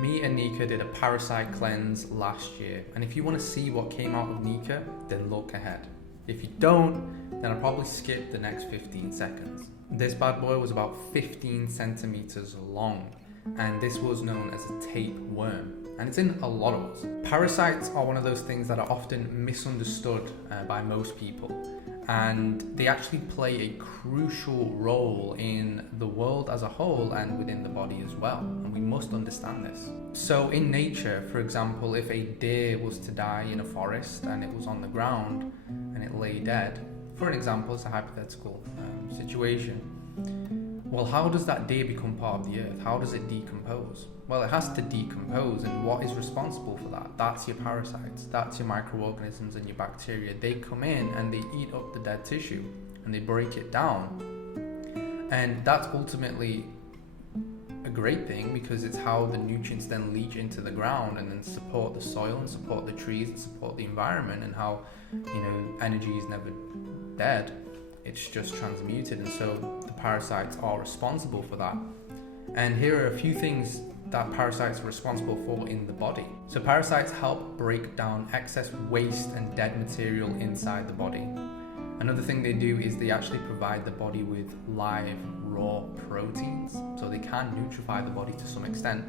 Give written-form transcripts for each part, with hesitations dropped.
Me and Nika did a parasite cleanse last year, and if you want to see what came out of Nika, then look ahead. If you don't, then I'll probably skip the next 15 seconds. This bad boy was about 15 centimeters long, and this was known as a tapeworm, and it's in a lot of us. Parasites are one of those things that are often misunderstood by most people, and they actually play a crucial role in the world as a whole and within the body as well, and we must understand this. So in nature, for example, if a deer was to die in a forest and it was on the ground and it lay dead, for an example, it's a hypothetical situation. Well, how does that deer become part of the earth? How does it decompose? Well, it has to decompose, and what is responsible for that? That's your parasites, that's your microorganisms and your bacteria. They come in and they eat up the dead tissue and they break it down. And that's ultimately a great thing, because it's how the nutrients then leach into the ground and then support the soil and support the trees and support the environment, and how, energy is never dead. It's just transmuted, and so the parasites are responsible for that. And here are a few things that parasites are responsible for in the body. So parasites help break down excess waste and dead material inside the body. Another thing they do is they actually provide the body with live, raw proteins, so they can nutrify the body to some extent.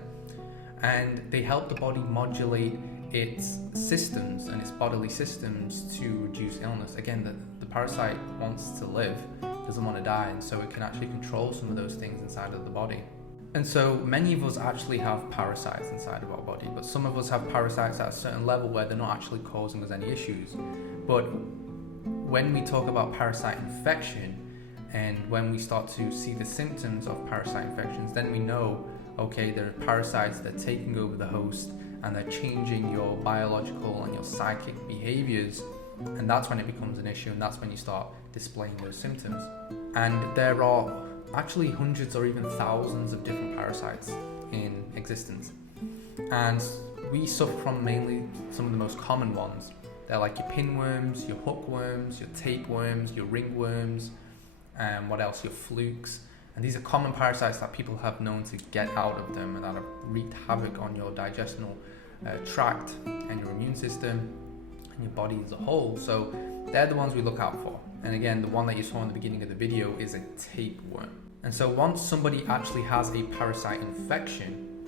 And they help the body modulate its systems and its bodily systems to reduce illness. Again, the parasite wants to live, doesn't want to die, and so it can actually control some of those things inside of the body. And so many of us actually have parasites inside of our body, but some of us have parasites at a certain level where they're not actually causing us any issues. But when we talk about parasite infection, and when we start to see the symptoms of parasite infections, then we know, okay, there are parasites that are taking over the host and they're changing your biological and your psychic behaviors, and that's when it becomes an issue, and that's when you start displaying those symptoms. And there are actually hundreds or even thousands of different parasites in existence, and we suffer from mainly some of the most common ones. They're like your pinworms, your hookworms, your tapeworms, your ringworms, and what else? Your flukes. And these are common parasites that people have known to get out of them and that have wreaked havoc on your digestional tract and your immune system and your body as a whole. So they're the ones we look out for. And again, the one that you saw in the beginning of the video is a tapeworm. And so once somebody actually has a parasite infection,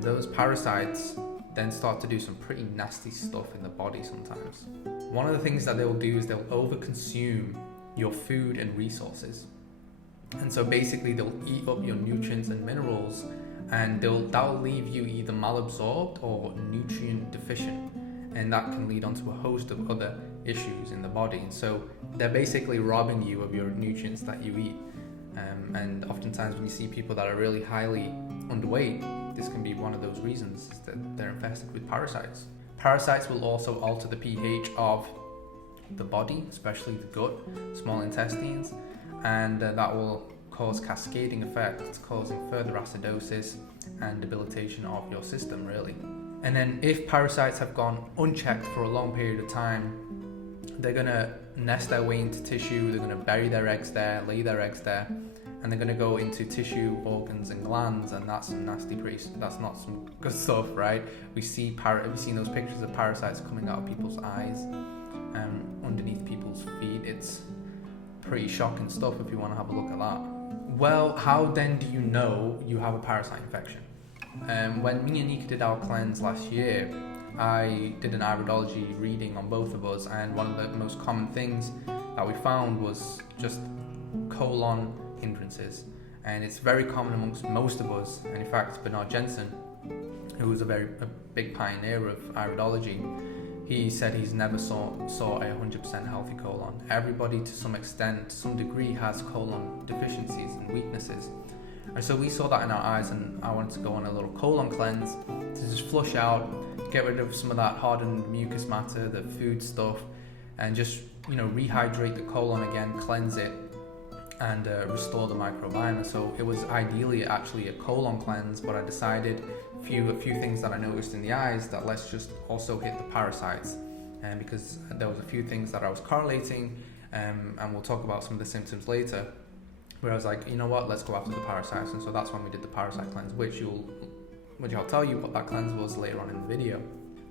those parasites then start to do some pretty nasty stuff in the body sometimes. One of the things that they'll do is they'll overconsume your food and resources. And so basically they'll eat up your nutrients and minerals, and that'll leave you either malabsorbed or nutrient deficient, and that can lead on to a host of other issues in the body. And so they're basically robbing you of your nutrients that you eat. And oftentimes when you see people that are really highly underweight, this can be one of those reasons, is that they're infested with parasites. Parasites will also alter the pH of the body, especially the gut, small intestines, and that will cause cascading effects, causing further acidosis and debilitation of your system, really. And then if parasites have gone unchecked for a long period of time, they're going to nest their way into tissue, they're going to bury their eggs there, lay their eggs there, and they're going to go into tissue, organs and glands, and that's some nasty, that's not some good stuff, right? We've seen those pictures of parasites coming out of people's eyes, underneath people's feet. It's pretty shocking stuff if you want to have a look at that. Well, how then do you know you have a parasite infection? When me and Nika did our cleanse last year, I did an iridology reading on both of us, and one of the most common things that we found was just colon hindrances, and it's very common amongst most of us. And in fact, Bernard Jensen, who was a big pioneer of iridology, he said he's never saw a 100% healthy colon. Everybody, to some extent, to some degree, has colon deficiencies and weaknesses. And so we saw that in our eyes, and I wanted to go on a little colon cleanse to just flush out, get rid of some of that hardened mucus matter, the food stuff, and just rehydrate the colon again, cleanse it, and restore the microbiome. And so it was ideally actually a colon cleanse, but I decided a few things that I noticed in the eyes, that let's just also hit the parasites, and because there was a few things that I was correlating, and we'll talk about some of the symptoms later, where I was like, you know what, let's go after the parasites. And so that's when we did the parasite cleanse, which you'll which I'll tell you what that cleanse was later on in the video.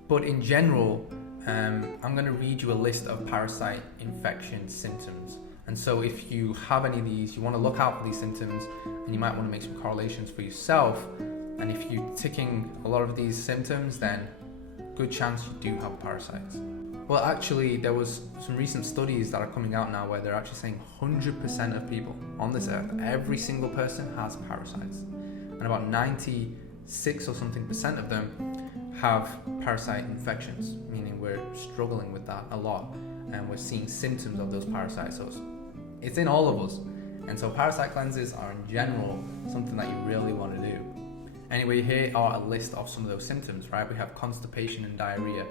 But in general, I'm going to read you a list of parasite infection symptoms. And so if you have any of these, you want to look out for these symptoms, and you might want to make some correlations for yourself. And if you're ticking a lot of these symptoms, then good chance you do have parasites. Well, actually, there was some recent studies that are coming out now where they're actually saying 100% of people on this earth, every single person has parasites. And about 96 or something percent of them have parasite infections, meaning we're struggling with that a lot, and we're seeing symptoms of those parasites. So it's in all of us. And so parasite cleanses are in general something that you really want to do. Anyway, here are a list of some of those symptoms, right? We have constipation and diarrhea,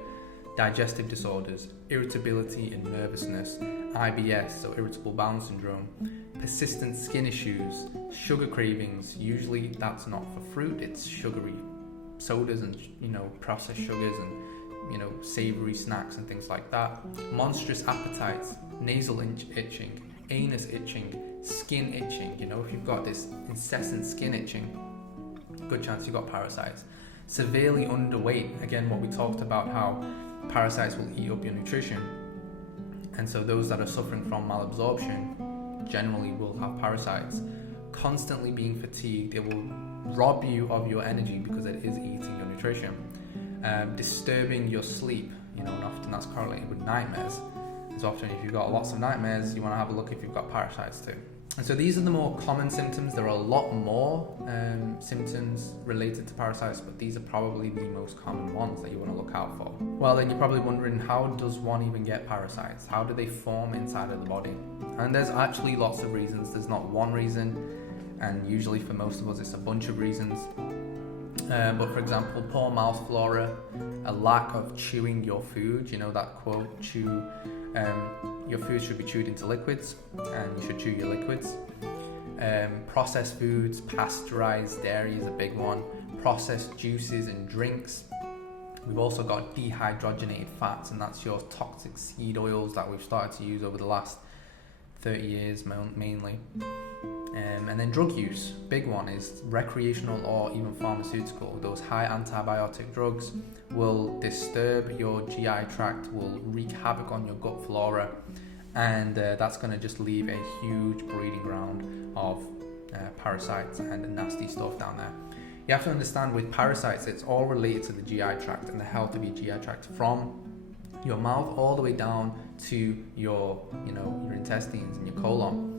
digestive disorders, irritability and nervousness, IBS, so irritable bowel syndrome, persistent skin issues, sugar cravings. Usually that's not for fruit, it's sugary sodas and processed sugars and savory snacks and things like that. Monstrous appetites, nasal itching, anus itching, skin itching. If you've got this incessant skin itching, good chance you've got parasites. Severely underweight, again what we talked about, how parasites will eat up your nutrition, and so those that are suffering from malabsorption generally will have parasites. Constantly being fatigued, it will rob you of your energy because it is eating your nutrition. Disturbing your sleep, and often that's correlated with nightmares. So often if you've got lots of nightmares, you want to have a look if you've got parasites too. And so these are the more common symptoms. There are a lot more symptoms related to parasites, but these are probably the most common ones that you want to look out for. Well, then you're probably wondering, how does one even get parasites? How do they form inside of the body? And there's actually lots of reasons. There's not one reason, and usually for most of us it's a bunch of reasons. But for example, poor mouth flora, a lack of chewing your food. That quote, your food should be chewed into liquids, and you should chew your liquids. Processed foods, pasteurised dairy is a big one. Processed juices and drinks. We've also got dehydrogenated fats, and that's your toxic seed oils that we've started to use over the last 30 years mainly. And then drug use, big one, is recreational or even pharmaceutical. Those high antibiotic drugs will disturb your GI tract, will wreak havoc on your gut flora, and that's going to just leave a huge breeding ground of parasites and nasty stuff down there. You have to understand, with parasites, it's all related to the GI tract and the health of your GI tract, from your mouth all the way down to your intestines and your colon.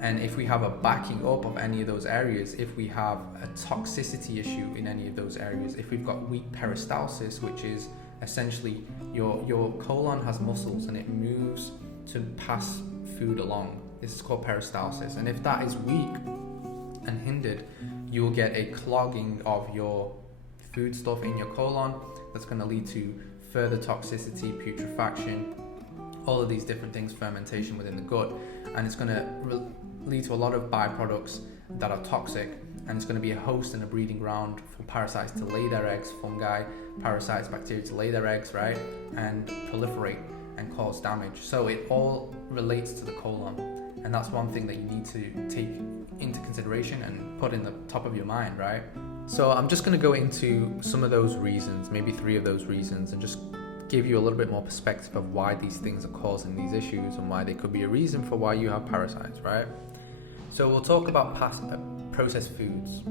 And if we have a backing up of any of those areas, if we have a toxicity issue in any of those areas, if we've got weak peristalsis, which is essentially your colon has muscles and it moves to pass food along. This is called peristalsis. And if that is weak and hindered, you will get a clogging of your food stuff in your colon that's going to lead to further toxicity, putrefaction, all of these different things, fermentation within the gut, and it's going to lead to a lot of byproducts that are toxic, and it's going to be a host and a breeding ground for parasites to lay their eggs, fungi, parasites, bacteria to lay their eggs, right, and proliferate and cause damage. So it all relates to the colon, and that's one thing that you need to take into consideration and put in the top of your mind, right? So I'm just going to go into some of those reasons, maybe 3 of those reasons, and just give you a little bit more perspective of why these things are causing these issues and why they could be a reason for why you have parasites, right? So we'll talk about processed foods.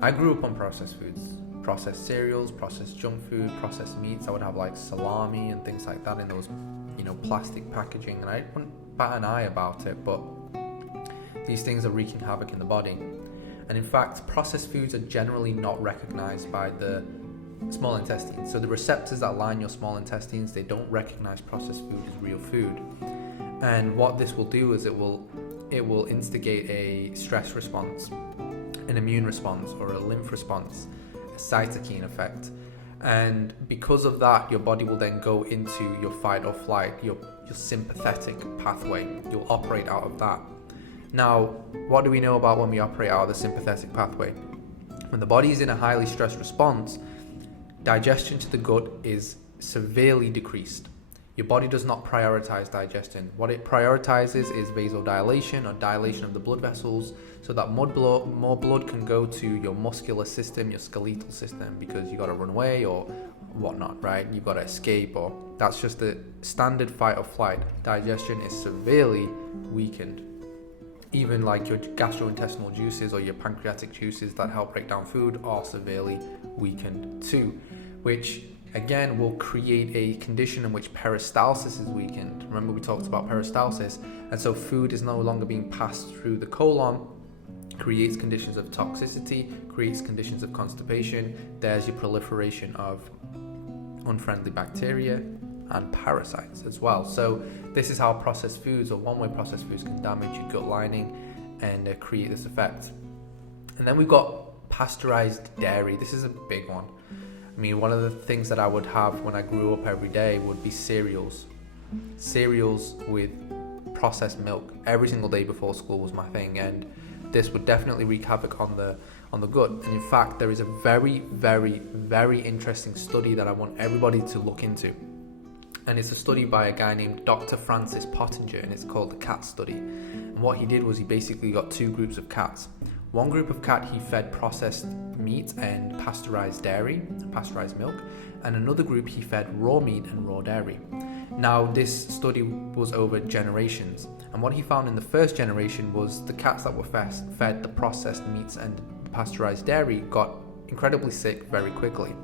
I grew up on processed foods, processed cereals, processed junk food, processed meats. I would have like salami and things like that in those, plastic packaging, and I wouldn't bat an eye about it, but these things are wreaking havoc in the body. And in fact, processed foods are generally not recognized by the small intestine. So the receptors that line your small intestines, they don't recognize processed food as real food. And what this will do is it will instigate a stress response, an immune response, or a lymph response, a cytokine effect. And because of that, your body will then go into your fight or flight, your sympathetic pathway. You'll operate out of that. Now, what do we know about when we operate out of the sympathetic pathway? When the body is in a highly stressed response, digestion to the gut is severely decreased. Your body does not prioritize digestion. What it prioritizes is vasodilation, or dilation of the blood vessels, so that more blood can go to your muscular system, your skeletal system, because you got to run away or whatnot, right? You've got to escape, or that's just the standard fight or flight. Digestion is severely weakened. Even like your gastrointestinal juices or your pancreatic juices that help break down food are severely weakened too, which again will create a condition in which peristalsis is weakened. Remember, we talked about peristalsis, and so food is no longer being passed through the colon, creates conditions of toxicity, creates conditions of constipation. There's your proliferation of unfriendly bacteria and parasites as well. So this is how processed foods, or one-way processed foods, can damage your gut lining and create this effect. And then we've got pasteurized dairy. This is a big one. I mean, one of the things that I would have when I grew up every day would be cereals with processed milk. Every single day before school was my thing, and this would definitely wreak havoc on the gut. And in fact, there is a very, very, very interesting study that I want everybody to look into. And it's a study by a guy named Dr. Francis Pottenger, and it's called the cat study. And what he did was he basically got two groups of cats. One group of cat he fed processed meat and pasteurized dairy, pasteurized milk, and another group he fed raw meat and raw dairy. Now, this study was over generations, and what he found in the first generation was the cats that were fed the processed meats and pasteurized dairy got incredibly sick very quickly,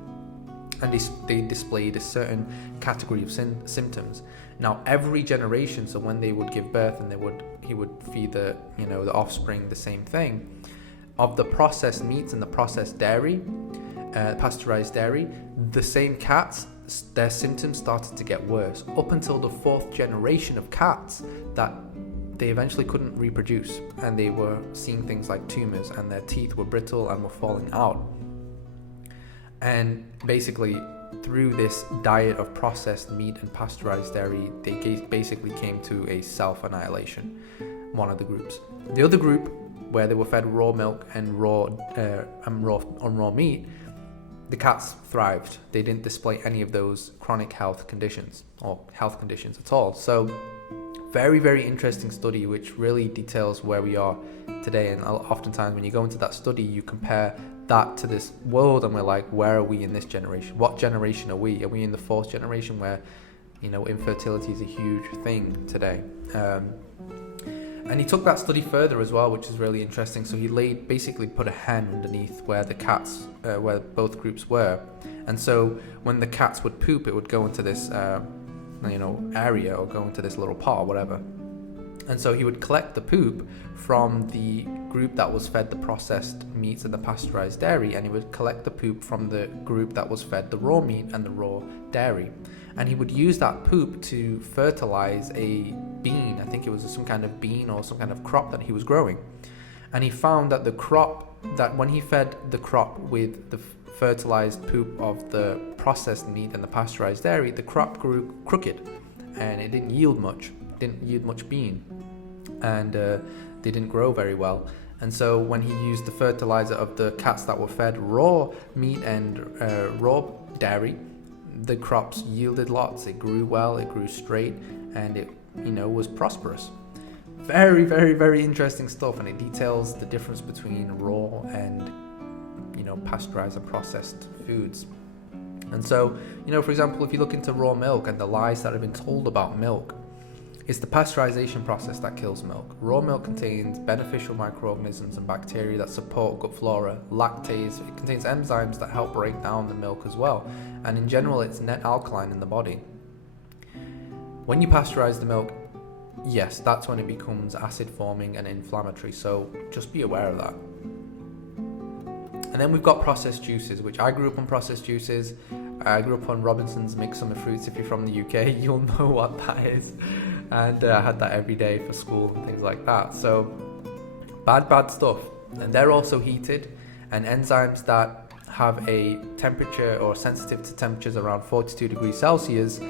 and they displayed a certain category of symptoms. Now, every generation, so when they would give birth and he would feed the offspring the same thing, of the processed meats and the processed dairy, pasteurized dairy, the same cats, their symptoms started to get worse, up until the fourth generation of cats that they eventually couldn't reproduce, and they were seeing things like tumors, and their teeth were brittle and were falling out. And basically, through this diet of processed meat and pasteurized dairy, they basically came to a self-annihilation, one of the groups. The other group, where they were fed raw milk and raw meat, the cats thrived. They didn't display any of those chronic health conditions or health conditions at all. So very, very interesting study, which really details where we are today. And oftentimes when you go into that study, you compare that to this world, and we're like, where are we in this generation? What generation are we? Are we in the fourth generation where, infertility is a huge thing today? And he took that study further as well, which is really interesting. So he basically put a hen underneath where the cats, where both groups were. And so when the cats would poop, it would go into this, area, or go into this little pot or whatever. And so he would collect the poop from the group that was fed the processed meats and the pasteurized dairy, and he would collect the poop from the group that was fed the raw meat and the raw dairy. And he would use that poop to fertilize a bean. I think it was some kind of bean or some kind of crop that he was growing. And he found that that when he fed the crop with the fertilized poop of the processed meat and the pasteurized dairy, the crop grew crooked, and it didn't yield much bean, and they didn't grow very well. And so when he used the fertilizer of the cats that were fed raw meat and raw dairy, the crops yielded lots. It grew well, it grew straight, and it was prosperous. Very, very, very interesting stuff, and it details the difference between raw and pasteurized and processed foods. And so, for example, if you look into raw milk and the lies that have been told about milk, it's the pasteurization process that kills milk. Raw milk contains beneficial microorganisms and bacteria that support gut flora. Lactase, it contains enzymes that help break down the milk as well. And in general, it's net alkaline in the body. When you pasteurize the milk, yes, that's when it becomes acid forming and inflammatory. So just be aware of that. And then we've got processed juices, which I grew up on processed juices. I grew up on Robinson's Mixed Summer Fruits. If you're from the UK, you'll know what that is. And I had that every day for school and things like that. So bad stuff. And they're also heated, and enzymes that have a temperature or sensitive to temperatures around 42 degrees Celsius,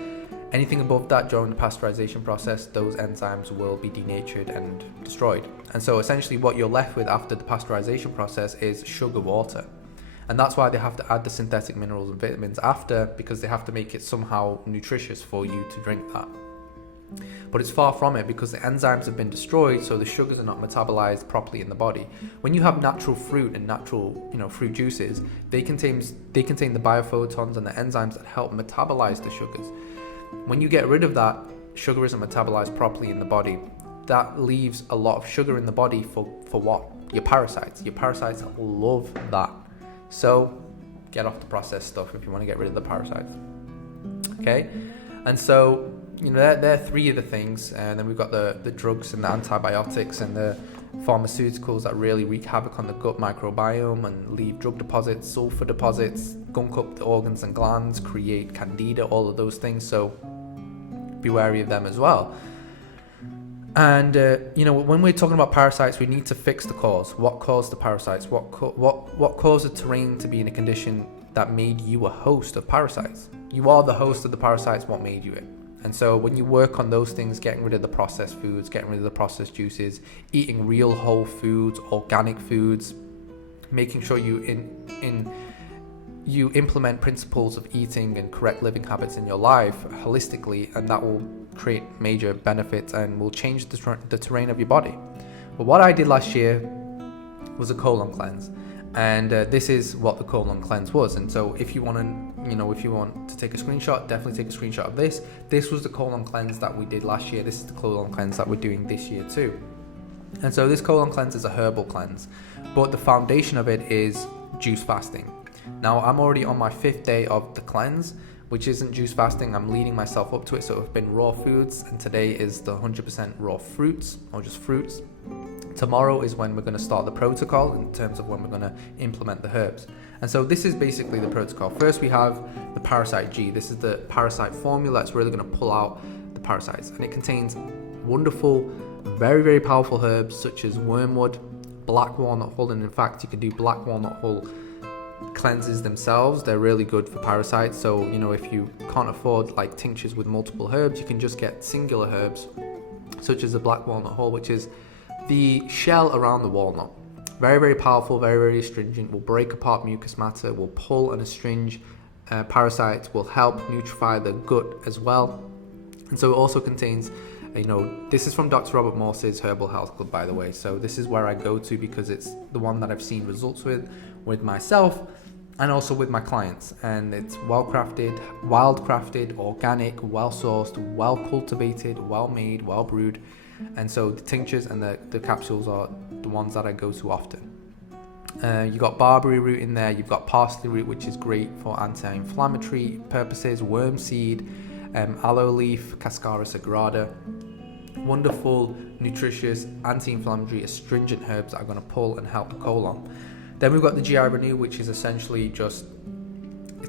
anything above that during the pasteurization process, those enzymes will be denatured and destroyed. And so essentially what you're left with after the pasteurization process is sugar water. And that's why they have to add the synthetic minerals and vitamins after, because they have to make it somehow nutritious for you to drink that. But it's far from it, because the enzymes have been destroyed, so the sugars are not metabolized properly in the body. When you have natural fruit and natural, fruit juices, they contain the biophotons and the enzymes that help metabolize the sugars. When you get rid of that, sugar isn't metabolized properly in the body. That leaves a lot of sugar in the body for what? Your parasites. Your parasites love that. So get off the processed stuff if you want to get rid of the parasites. Okay? And so, they're three of the things. And then we've got the drugs and the antibiotics and the pharmaceuticals that really wreak havoc on the gut microbiome and leave drug deposits, sulfur deposits, gunk up the organs and glands, create candida, all of those things. So be wary of them as well. And when we're talking about parasites, we need to fix the cause. What caused the parasites? What caused the terrain to be in a condition that made you a host of parasites? You are the host of the parasites. What made you it? And so when you work on those things, getting rid of the processed foods, getting rid of the processed juices, eating real whole foods, organic foods, making sure you implement principles of eating and correct living habits in your life holistically, and that will create major benefits and will change the terrain of your body. But what I did last year was a colon cleanse, and this is what the colon cleanse was. And so if you want to take a screenshot, definitely take a screenshot of this. This was the colon cleanse that we did last year. This is the colon cleanse that we're doing this year too. And so this colon cleanse is a herbal cleanse, but the foundation of it is juice fasting. Now, I'm already on my 5th day of the cleanse, which isn't juice fasting. I'm leading myself up to it. So it's been raw foods, and today is the 100% raw fruits, or just fruits. Tomorrow is when we're going to start the protocol in terms of when we're going to implement the herbs. And so this is basically the protocol. First, we have the Parasite G. This is the Parasite formula that's really going to pull out the parasites. And it contains wonderful, very, very powerful herbs such as wormwood, black walnut hull, and in fact, you can do black walnut hull cleanses themselves. They're really good for parasites. So if you can't afford like tinctures with multiple herbs, you can just get singular herbs such as the black walnut hull, which is the shell around the walnut. Very, very powerful, very, very astringent, will break apart mucous matter, will pull and astringe parasites, will help nutrify the gut as well. And so it also contains, this is from Dr. Robert Morse's Herbal Health Club, by the way. So this is where I go to because it's the one that I've seen results with myself and also with my clients. And it's well-crafted, wild-crafted, organic, well-sourced, well-cultivated, well-made, well-brewed. And so the tinctures and the capsules are the ones that I go to often. You've got barberry root in there. You've got parsley root, which is great for anti-inflammatory purposes. Worm seed, aloe leaf, Cascara sagrada. Wonderful, nutritious, anti-inflammatory, astringent herbs that are going to pull and help the colon. Then we've got the GI Renew, which is essentially just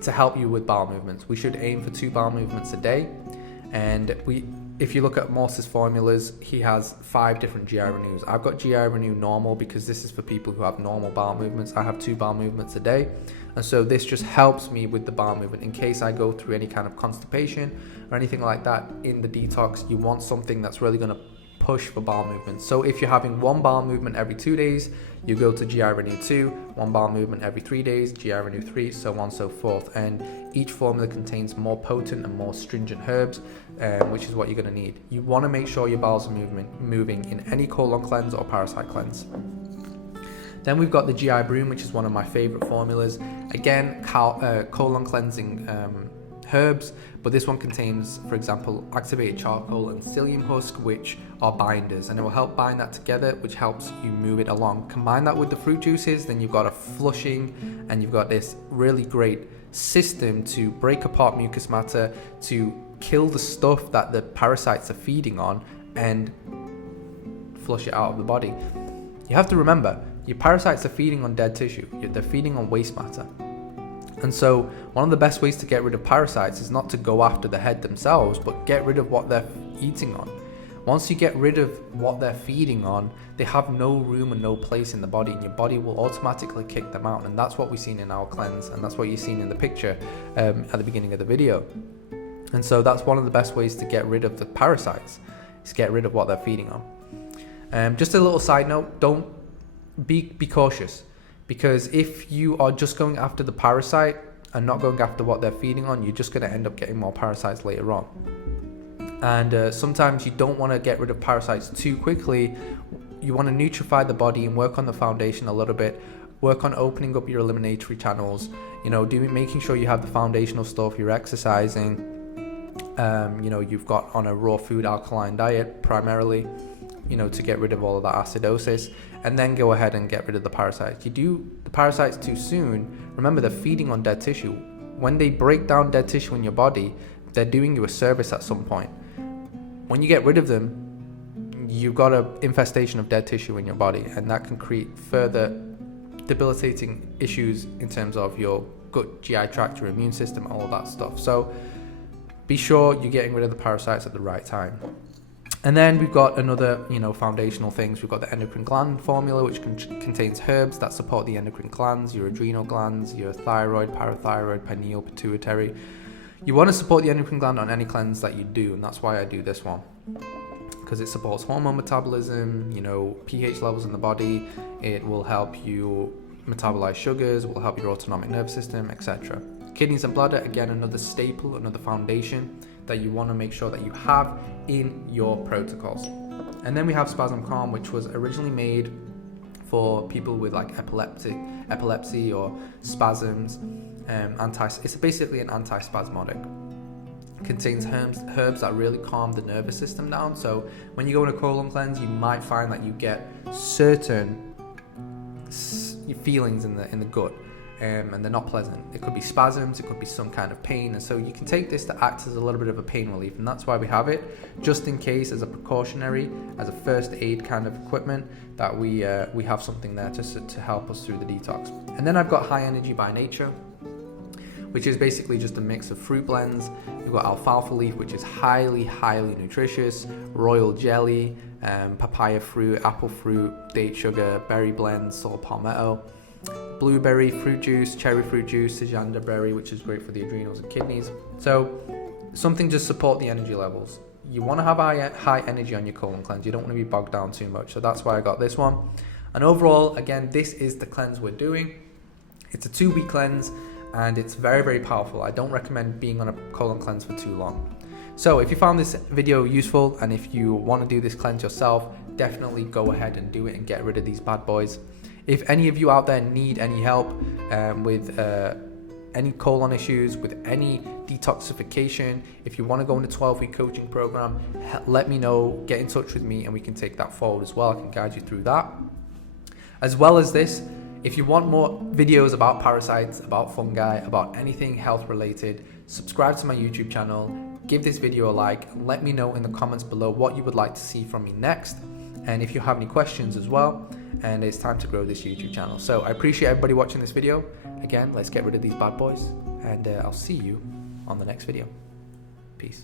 to help you with bowel movements. We should aim for 2 bowel movements a day. And if you look at Morse's formulas, he has 5 different GI Renews. I've got GI Renew normal because this is for people who have normal bowel movements. I have 2 bowel movements a day. And so this just helps me with the bowel movement. In case I go through any kind of constipation or anything like that in the detox, you want something that's really going to push for bowel movement. So if you're having 1 bowel movement every 2 days, you go to GI Renew 2, 1 bowel movement every 3 days, GI Renew 3, so on and so forth. And each formula contains more potent and more stringent herbs, which is what you're going to need. You want to make sure your bowels are moving in any colon cleanse or parasite cleanse. Then we've got the GI Broom, which is one of my favorite formulas. Again, colon cleansing herbs, but this one contains, for example, activated charcoal and psyllium husk, which are binders, and it will help bind that together, which helps you move it along. Combine that with the fruit juices, then you've got a flushing, and you've got this really great system to break apart mucous matter, to kill the stuff that the parasites are feeding on, and flush it out of the body. You have to remember, your parasites are feeding on dead tissue. They're feeding on waste matter. And so one of the best ways to get rid of parasites is not to go after the head themselves, but get rid of what they're eating on. Once you get rid of what they're feeding on, they have no room and no place in the body, and your body will automatically kick them out. And that's what we've seen in our cleanse, and that's what you've seen in the picture at the beginning of the video. And so that's one of the best ways to get rid of the parasites, is get rid of what they're feeding on. Just a little side note, don't be cautious. because if you are just going after the parasite and not going after what they're feeding on, you're just going to end up getting more parasites later on. And sometimes you don't want to get rid of parasites too quickly. You want to nutrify the body and work on the foundation a little bit, work on opening up your eliminatory channels, making sure you have the foundational stuff, you're exercising, you've got on a raw food alkaline diet primarily, to get rid of all of that acidosis, and then go ahead and get rid of the parasites. You do the parasites too soon, remember they're feeding on dead tissue. When they break down dead tissue in your body, they're doing you a service at some point. When you get rid of them, you've got an infestation of dead tissue in your body, and that can create further debilitating issues in terms of your gut, GI tract, your immune system, all of that stuff. So be sure you're getting rid of the parasites at the right time. And then we've got another, foundational things. We've got the endocrine gland formula, which contains herbs that support the endocrine glands, your adrenal glands, your thyroid, parathyroid, pineal, pituitary. You want to support the endocrine gland on any cleanse that you do, and that's why I do this one, because it supports hormone metabolism, pH levels in the body. It will help you metabolize sugars, will help your autonomic nervous system, etc. Kidneys and bladder, again, another staple, another foundation that you want to make sure that you have in your protocols. And then we have Spasm Calm, which was originally made for people with like epilepsy or spasms. It's basically an anti-spasmodic. It contains herbs that really calm the nervous system down. So when you go on a colon cleanse, you might find that you get certain feelings in the gut, and they're not pleasant. It could be spasms, it could be some kind of pain, and so you can take this to act as a little bit of a pain relief, and that's why we have it, just in case, as a precautionary, as a first aid kind of equipment, that we have something there to help us through the detox. And then I've got High Energy by Nature, which is basically just a mix of fruit blends. We've got alfalfa leaf, which is highly, highly nutritious, royal jelly, papaya fruit, apple fruit, date sugar, berry blend, salt palmetto, blueberry fruit juice, cherry fruit juice, sajanda berry, which is great for the adrenals and kidneys. So something to support the energy levels. You want to have high energy on your colon cleanse. You don't want to be bogged down too much. So that's why I got this one. And overall, again, this is the cleanse we're doing. It's a 2-week cleanse, and it's very, very powerful. I don't recommend being on a colon cleanse for too long. So if you found this video useful, and if you want to do this cleanse yourself, definitely go ahead and do it and get rid of these bad boys. If any of you out there need any help with any colon issues, with any detoxification, if you want to go on a 12-week coaching program, let me know, get in touch with me, and we can take that forward as well. I can guide you through that. As well as this, if you want more videos about parasites, about fungi, about anything health related, subscribe to my YouTube channel, give this video a like, let me know in the comments below what you would like to see from me next, and if you have any questions as well. And it's time to grow this YouTube channel. So I appreciate everybody watching this video. Again, let's get rid of these bad boys, and I'll see you on the next video. Peace.